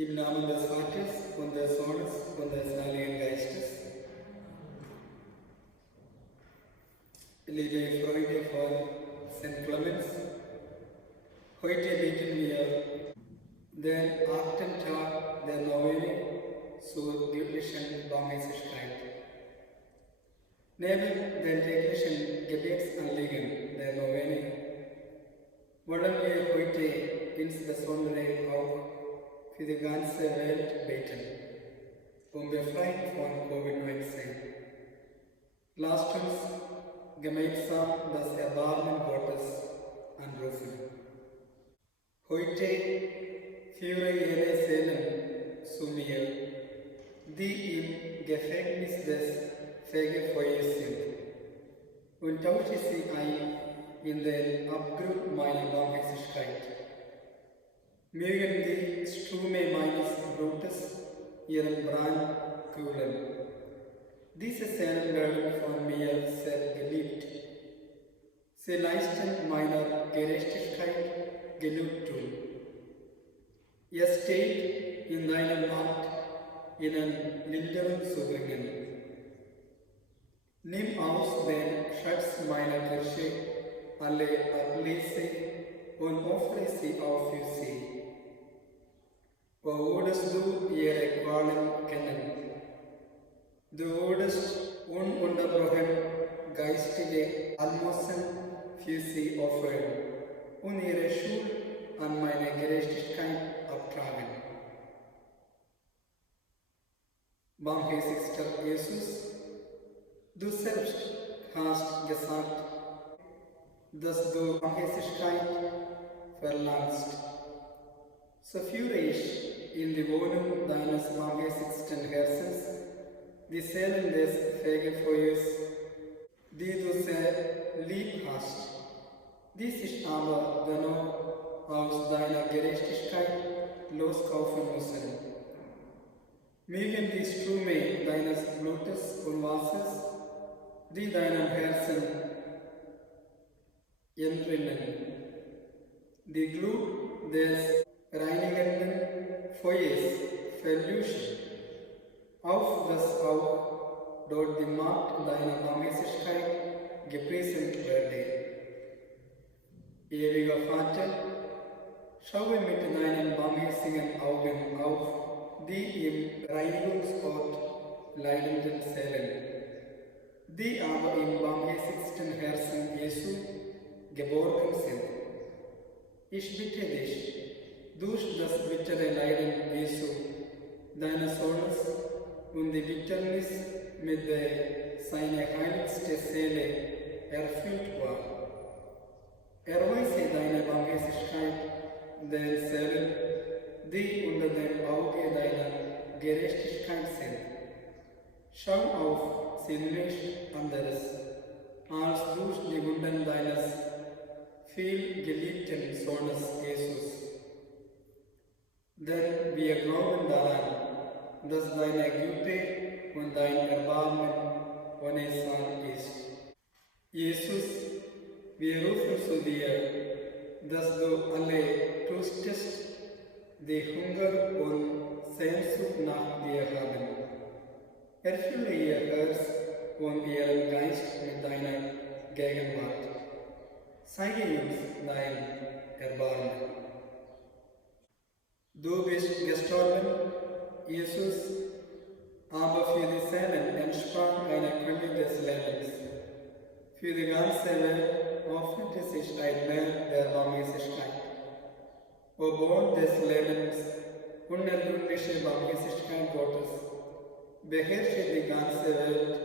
Im Namen des Vaters und des Sohnes und des Heiligen Geistes. Liebe Freunde von St. Clemens, heute beten wir den 8. Tag der Novene zur göttlichen Barmherzigkeit. Neben den täglichen Gebetsanliegen der Novene wollen wir heute insbesondere auch für die ganze Welt beten, befreit von Covid-19. Lasst uns gemeinsam das Erbarmen Gottes anrufen. Heute führe jene Seelen zu mir, die im Gefängnis des Fegefeuers sind, und tausche sie ein in den Abgrund meiner Barmherzigkeit. Mögen die Ströme meines Blutes ihren Brand kühlen. Diese Seelen werden von mir sehr geliebt. Sie leisten meiner Gerechtigkeit Genugtuung. Es steht in deiner Macht, ihnen Linderung zu bringen. Nimm aus dem Schatz meiner Kirche alle Ablese und opfere sie auf für sie. O würdest du ihre Qualen kennen? Du würdest ununterbrochen geistige Almosen für sie opfern und ihre Schuld an meine Gerechtigkeit abtragen. Barmherzigster Jesus, du selbst hast gesagt, dass du Barmherzigkeit verlangst. So führe ich in die Wohnung deines barmherzigsten Herzens die Seelen des Fegefeuers, die du sehr lieb hast, die sich aber dennoch aus deiner Gerechtigkeit loskaufen müssen. Mögen die Ströme deines Blutes und Wassers, die deinem Herzen entrinnen, die Glut des reinigenden Feuers verlöschen, auf dass auch dort die Macht deiner Barmherzigkeit gepriesen werde. Ewiger Vater, schaue mit deinen barmherzigen Augen auf die im Reinigungsort leidenden Seelen, die aber im barmherzigsten Herzen Jesu geborgen sind. Ich bitte dich, durch das bittere Leiden Jesu, deines Sohnes, und die Bitternis, mit der seine heiligste Seele erfüllt war, erweise deine Barmherzigkeit den Seelen, die unter dem Auge deiner Gerechtigkeit sind. Schau auf sie nicht anderes, als durch die Wunden deines viel geliebten Sohnes Jesus. Denn wir glauben daran, dass deine Güte und dein Erbarmen unersandt ist. Jesus, wir rufen zu dir, dass du alle tröstest, die Hunger und Sehnsucht nach dir haben. Erfülle ihr Herz und ihren Geist mit deiner Gegenwart. Zeige uns dein Erbarmen. Du bist gestorben, Jesus, aber für die Seelen entsprang eine Quelle des Lebens. Für die ganze Welt offenete sich ein Meer der Barmherzigkeit. O Bond des Lebens, unergründliche Barmherzigkeit Gottes, beherrsche die ganze Welt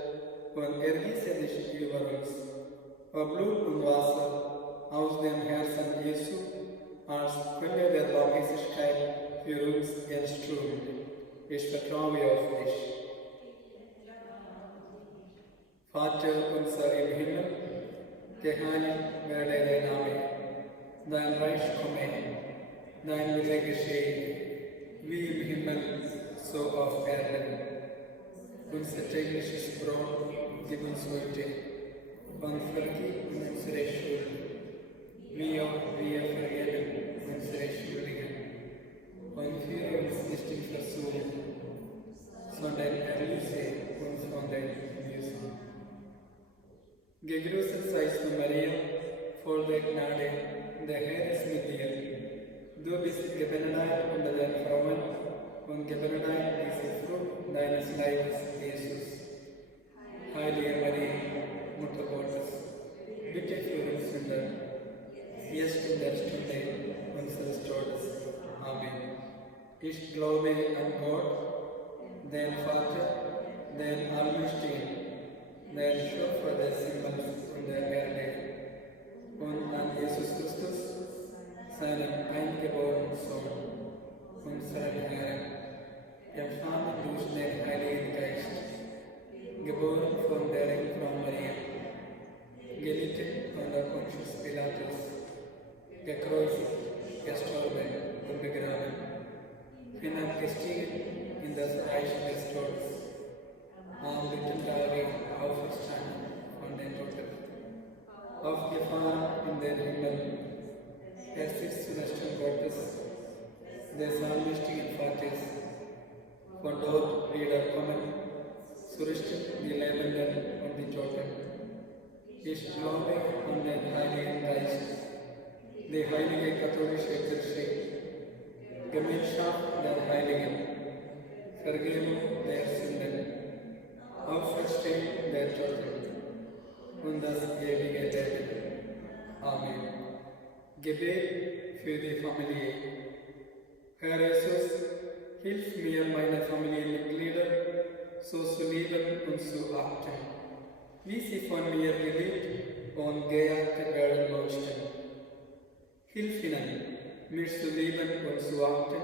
und ergieße dich über uns. O Blut und Wasser aus dem Herzen Jesu, als Quelle der Barmherzigkeit für uns entströmt. Ich vertraue auf dich. Vater unser im Himmel, geheiligt werde dein Name, dein Reich komme, dein Wille geschehe, wie im Himmel, so auf Erden. Unser tägliches Brot gib uns heute und vergib unsere Schuld, wie auch wir vergeben unsere Schuldigen. Und führe uns nicht vor der Gnade, der Herr ist mit dir. Du bist gebenedeit unter den Frauen und gebenedeit ist die Frucht deines Leibes, Jesus. Heilige Maria, Mutter Gottes, bitte für uns Sünder, jetzt in der Stunde unseres Todes. Amen. Ich glaube an Gott, den Vater, den Allmächtigen, den Schöpfer des Himmels und der Erde, und an Jesus Christus, seinen eingeborenen Sohn, unseren Herrn, empfangen durch den Heiligen Geist, geboren von der Jungfrau Maria, gelitten unter Pontius Pilatus, gekreuzigt, gestorben und begraben, hinabgestiegen in das Reich des Todes, am dritten Tage auferstanden von den Toten, aufgefahren in den Himmel, er sitzt zu Rechten Gottes, des allmächtigen Vaters, von dort wiederkommen, zu richten die Lebenden und die Toten. Ich glaube an den Heiligen Geist, die heilige katholische Kirche, Gemeinschaft der Heiligen, Vergebung der Sünden, Auferstehung der Toten und das ewige Leben. Amen. Gebet für die Familie. Herr Jesus, hilf mir, meine Familienmitglieder so zu lieben und zu achten, wie sie von mir geliebt und geachtet werden möchten. Hilf ihnen, mich zu lieben und zu achten,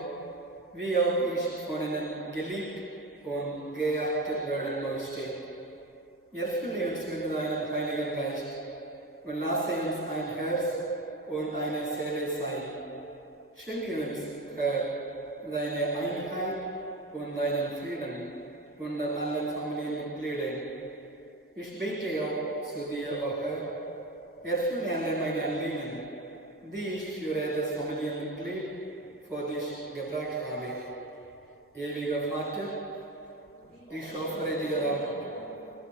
wie auch ich von ihnen geliebt und geachtet werden möchte. Erfülle uns mit deinem Heiligen Geist und lasse uns ein Herz und eine Seele sein. Schenke uns, Herr, deine Einheit und deinen Frieden unter allen Familienmitgliedern. Ich bete auch zu dir, o Herr, erfülle alle meine Anliegen, die ich für das Familienmitglied vor dich gebracht habe. Ewiger Vater, ich offere dir auch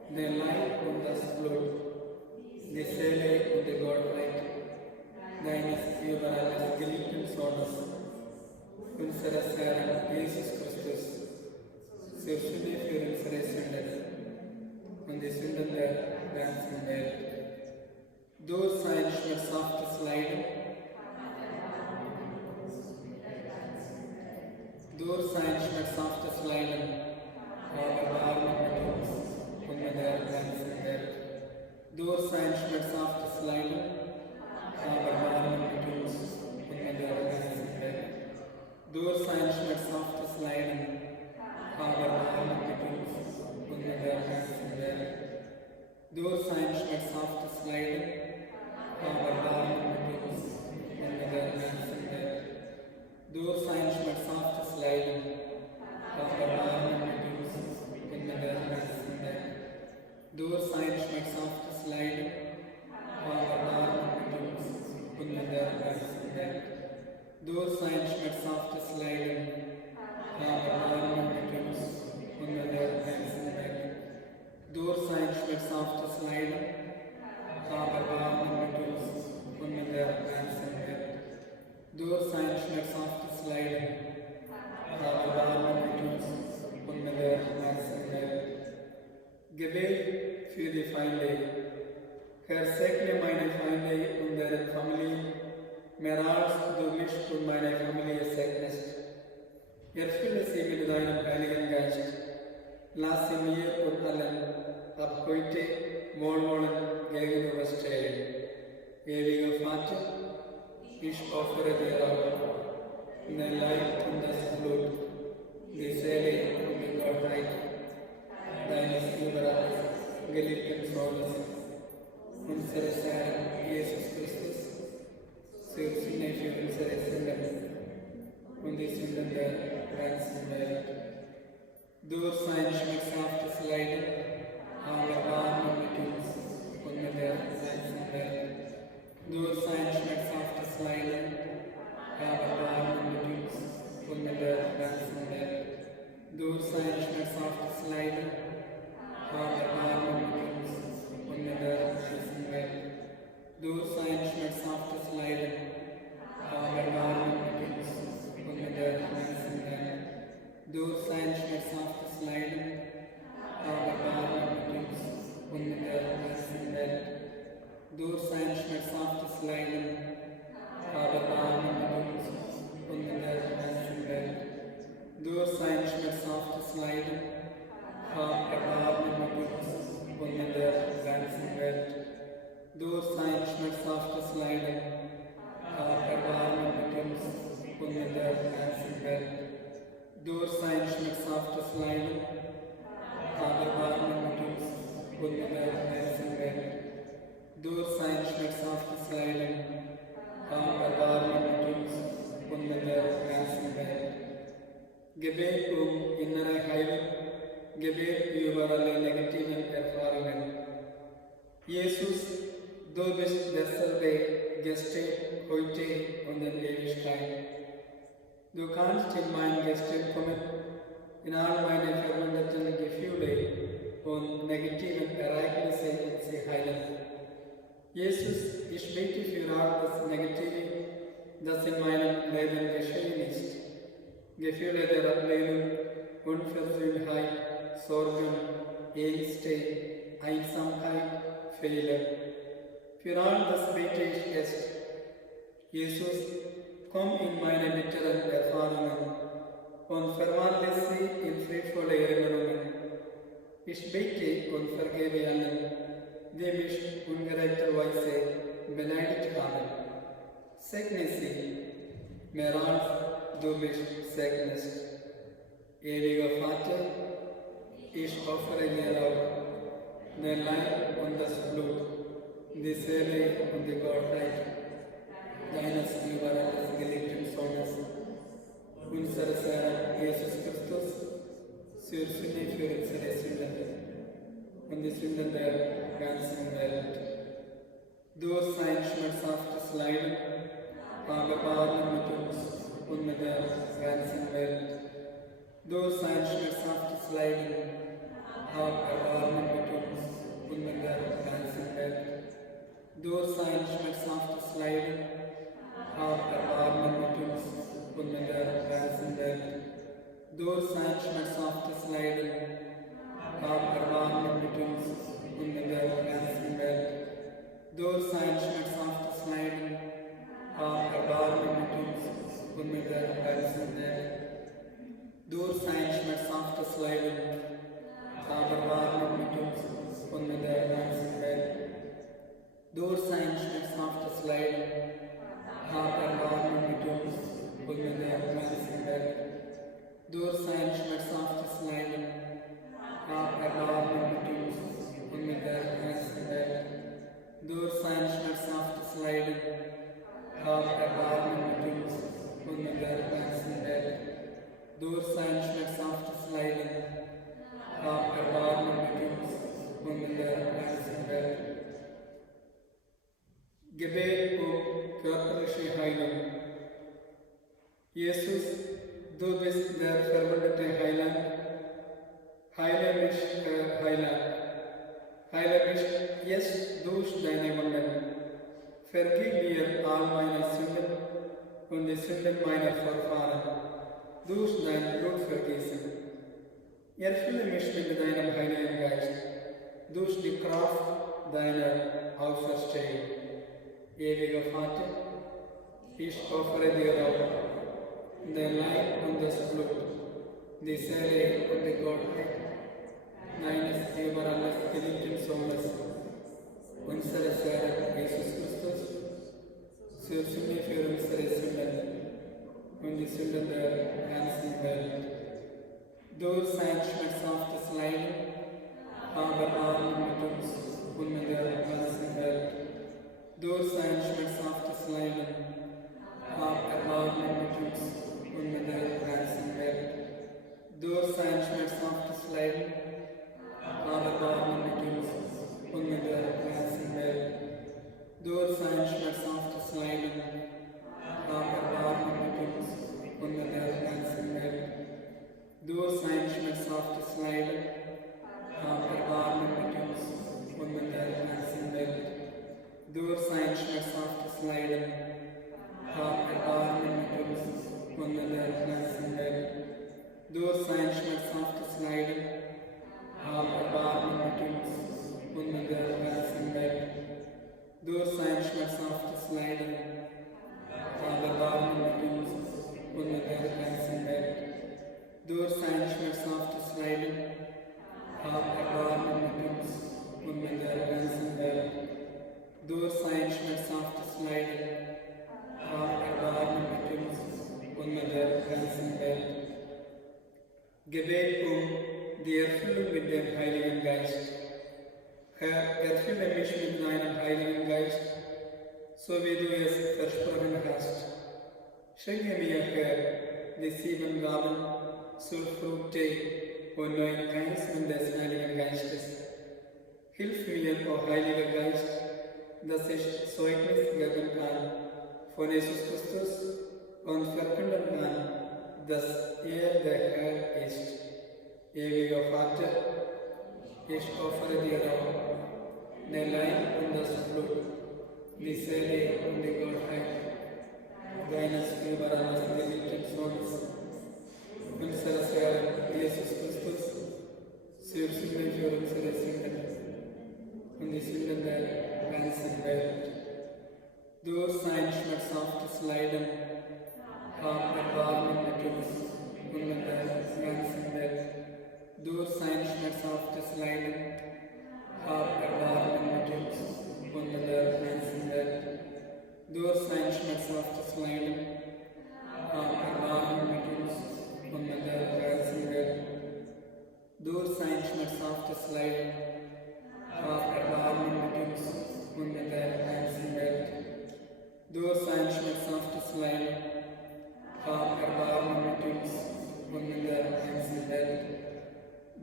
den Leib und das Blut, die Seele und die Gottheit deines über alles geliebten Sohnes, unseres Herrn Jesus Christus, zur Sünde für unsere Sünden und die Sünden der ganzen Welt. Durch sein schmerzhaftes Leiden, durch sein schmerzhaftes Leiden, aber Erbarmen mit uns und mit der ganzen Welt. Durch sein schmerzhaftes Leiden, aber Erbarmen mit uns und mit der ganzen Welt. Durch sein schmerzhaftes Leiden, aber Erbarmen mit uns und mit der ganzen Welt. Durch sein schmerzhaftes Leiden, aber Erbarmen mit uns und mit der ganzen Welt. Durch sein schmerzhaftes Leiden, aber Erbarmen mit uns und mit der ganzen Welt. Durch sein schmerzhaftes Leiden, aber Erbarmen mit uns und mit der ganzen Welt. Durch sein schmerzhaftes Leiden, aber Erbarmen mit uns und mit der ganzen Welt. Durch sein schmerzhaftes Leiden, aber Erbarmen mit uns und mit der ganzen Welt. Durch sein schmerzhaftes Leiden, aber Erbarmen mit uns und mit der ganzen Welt. Gebet für die Feinde. Herr, segne meine Feinde und deren Familie, mehr als du mich und meine Familie segnest. Erfülle sie mit deinem Heiligen Geist. Lasse mir und allen ab heute wohlwollend gegenüberstehen. Ewiger Vater, ich offere dir auch den Leib und das Blut, die Seele und die Gottheit deines überall geliebten Sohnes, unseres Herrn Jesus Christus, zur Sühne für unsere Sünden und die Sünden der ganzen Welt. Durch sein schmerzhaftes Leiden, aber Erbarmen mit uns und mit der ganzen Welt. Durch sein schmerzhaftes Leiden, aber Erbarmen mit uns und mit der ganzen Welt. Durch sein schmerzhaftes Leiden, aber Erbarmen mit uns und mit der ganzen Welt. Durch sein schmerzhaftes Gebet innere Heilung, Gebet über alle negativen Erfahrungen. Jesus, du bist derselbe gestern, heute und in Ewigkeit. Du kannst in mein Gestern kommen, in all meine verwundeten Gefühle und negativen Ereignisse und sie heilen. Jesus, ich bete für all das Negative, das in meinem Leben geschehen ist. Gefühle der Ablehnung, Unversöhnheit, Sorgen, Ängste, Einsamkeit, Fehler. Für all das bete ich jetzt. Jesus, komm in meine bitteren Erfahrungen und verwandle sie in friedvolle Erinnerungen. Ich bete und vergebe allen, die mich ungerechterweise beleidigt haben. Segne sie, mehr als du mich segnest. Ewiger Vater, ich opfere dir auch den Leib und das Blut, die Seele und die Gottheit deines über alles geliebten Sohnes, unseres Herrn Jesus Christus, zur Sühne für unsere Sünden und die Sünden der ganzen Welt. Durch sein schmerzhaftes Leiden habe Erbarmen mit uns und mit der ganzen Welt. Durch sein schmerzhaftes Leiden habe Erbarmen mit uns und mit der ganzen Welt. Durch sein schmerzhaftes Leiden habe Erbarmen mit uns und mit der ganzen Welt. Durch sein schmerzhaftes Leiden habe Erbarmen mit uns und mit der ganzen Welt. Durch sein schmerzhaftes Leiden habe Erbarmen mit uns und mit der ganzen Welt. Durch sein schmerzhaftes Leiden habe Erbarmen mit uns und mit der ganzen Welt. Durch sein schmerzhaftes Leiden habe Erbarmen mit uns und mit der ganzen Welt. Durch sein schmerzhaftes Leiden habe Erbarmen mit uns und mit der ganzen Welt. Durch sein schmerzhaftes Leiden habe Erbarmen mit uns und mit der ganzen Welt. Durch sein schmerzhaftes Leiden habe Erbarmen mit uns und mit der ganzen Welt. Gebet körperliche Heilung. Jesus, du bist der verwundete Heiland. Heile mich, Herr Heiland. Heile mich jetzt durch deine Wunden. Vergib mir all meine Sünden und die Sünden meiner Vorfahren durch dein Blutvergießen. Erfülle mich mit deinem Heiligen Geist durch die Kraft deiner Auferstehung. Ewiger Vater, ich opfere dir auch den Leib und das Blut, die Seele und die Gottheit deines über alles geliebten Sohnes, unseres Herrn Jesus Christus, zur Sühne für unsere Sünden und die Sünden der ganzen Welt. Durch sein schmerzhaftes Leiden habe Erbarmen mit uns und mit der ganzen Welt. Durch sein schmerzhaftes Leiden habe Erbarmen mit uns und mit der ganzen Welt. Durch sein schmerzhaftes Leiden habe Erbarmen mit uns und mit der ganzen Welt. Durch sein schmerzhaftes Leiden habe Erbarmen mit uns und mit der ganzen Welt. Durch sein schmerzhaftes Leiden habe Erbarmen mit uns und mit der ganzen Welt. Durch sein schmerzhaftes Leiden habe Erbarmen mit uns und mit der ganzen Welt. Durch sein schmerzhaftes Leiden habe Erbarmen mit uns und mit der ganzen Welt. Durch sein schmerzhaftes Leiden habe Erbarmen mit uns und mit der ganzen Welt. Durch sein schmerzhaftes Leiden habe Erbarmen mit uns und mit der ganzen Welt. Durch sein schmerzhaftes Leiden habe Erbarmen mit uns und mit der ganzen Welt. Gebet die Erfüllung mit dem Heiligen Geist. Herr, erfülle mich mit deinem Heiligen Geist, so wie du es versprochen hast. Schenke mir, Herr, die 7 Gaben zur Früchte und neuen Charismen des Heiligen Geistes. Hilf mir, o Heiliger Geist, dass ich Zeugnis geben kann von Jesus Christus und verkünden kann, dass er der Herr ist. Ewiger Vater, ich opfere dir auch den Leib und das Blut, die Seele und die Gottheit deines über alles geliebten Sohnes, unseres Herrn Jesus Christus, zur Sühne für unsere Sünden und die Sünden der ganzen Welt. Durch sein schmerzhaftes Leiden hab Erbarmen mit uns und mit der ganzen Welt. Durch sein schmerzhaftes Leiden hab Erbarmen mit uns und mit der ganzen Welt. Durch sein schmerzhaftes Leiden hab Erbarmen mit uns und mit der ganzen Welt. Durch sein schmerzhaftes Leiden hab Erbarmen mit uns und mit der ganzen Welt. Durch sein schmerzhaftes Leiden hab Erbarmen mit uns und mit der ganzen Welt.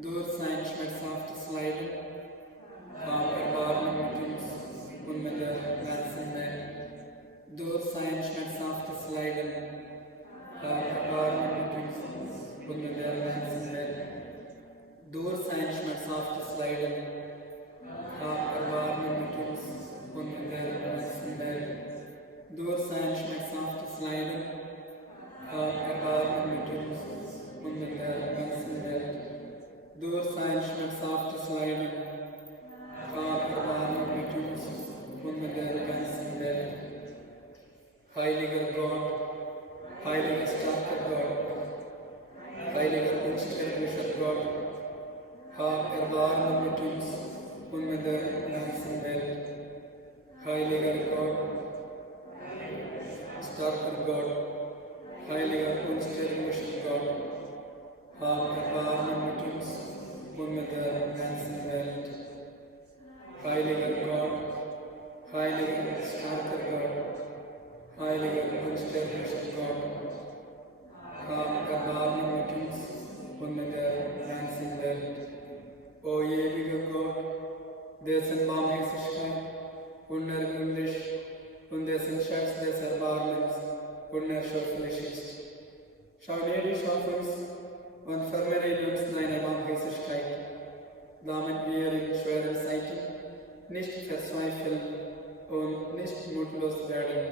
Durch sein schmerzhaftes Leiden hab Erbarmen mit uns und mit der ganzen Welt. Durch sein schmerzhaftes Leiden hab Erbarmen mit uns und mit der ganzen Welt. Durch sein schmerzhaftes Leiden hab Erbarmen mit uns und mit der ganzen Welt. Durch sein schmerzhaftes Leiden hab Erbarmen mit uns und mit der ganzen Welt. Durch sein schmerzhaftes Leiden hab Erbarmen mit uns und mit der ganzen Welt. Heiliger Gott, heiliger starker Gott, heiliger unsterblicher Gott, hab Erbarmen mit uns und mit der ganzen Welt. Heiliger Gott, starker Gott, heiliger unsterblicher Gott, hab Erbarmen mit uns und mit der ganzen Welt. Heiliger Gott, heiliger starker Gott, heiliger unsterblicher Gott, hab Erbarmen mit uns und mit der ganzen Welt. O ewiger Gott, dessen Barmherzigkeit unergründlich und dessen Schatz des Erbarmens unerschöpflich ist. Schau gnädig auf uns und vermehre uns deine Barmherzigkeit, damit wir in schweren Zeiten nicht verzweifeln und nicht mutlos werden,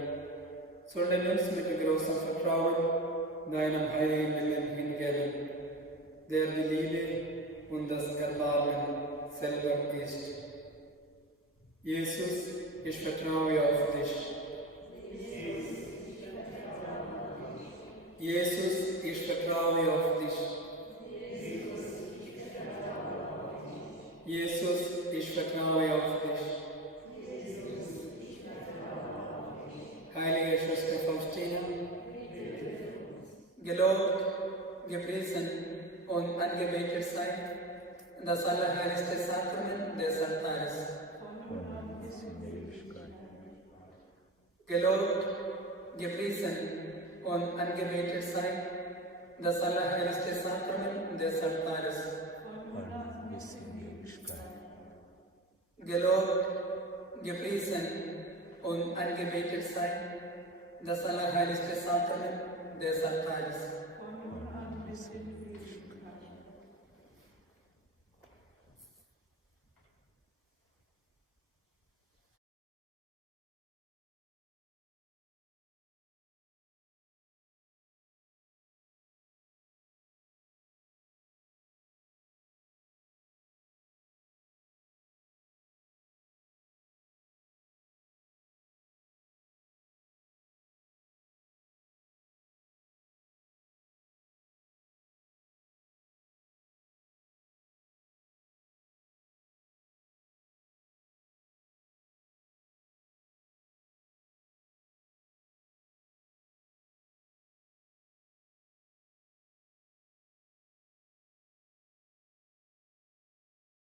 sondern uns mit großem Vertrauen deinem heiligen Willen hingeben, der die Liebe und das Erbarmen selber ist. Jesus, ich vertraue auf dich. Jesus, ich vertraue auf dich. Jesus, ich vertraue auf dich. Heilige Schwester Faustina, gelobt, gepriesen und angebetet sei das allerheiligste Sakrament des Altares. Gelobt, gepriesen und angebetet sei das allerheiligste Sakrament des Altares. Gelobt, gepriesen und angebetet sei das allerheiligste Sakrament des Altares.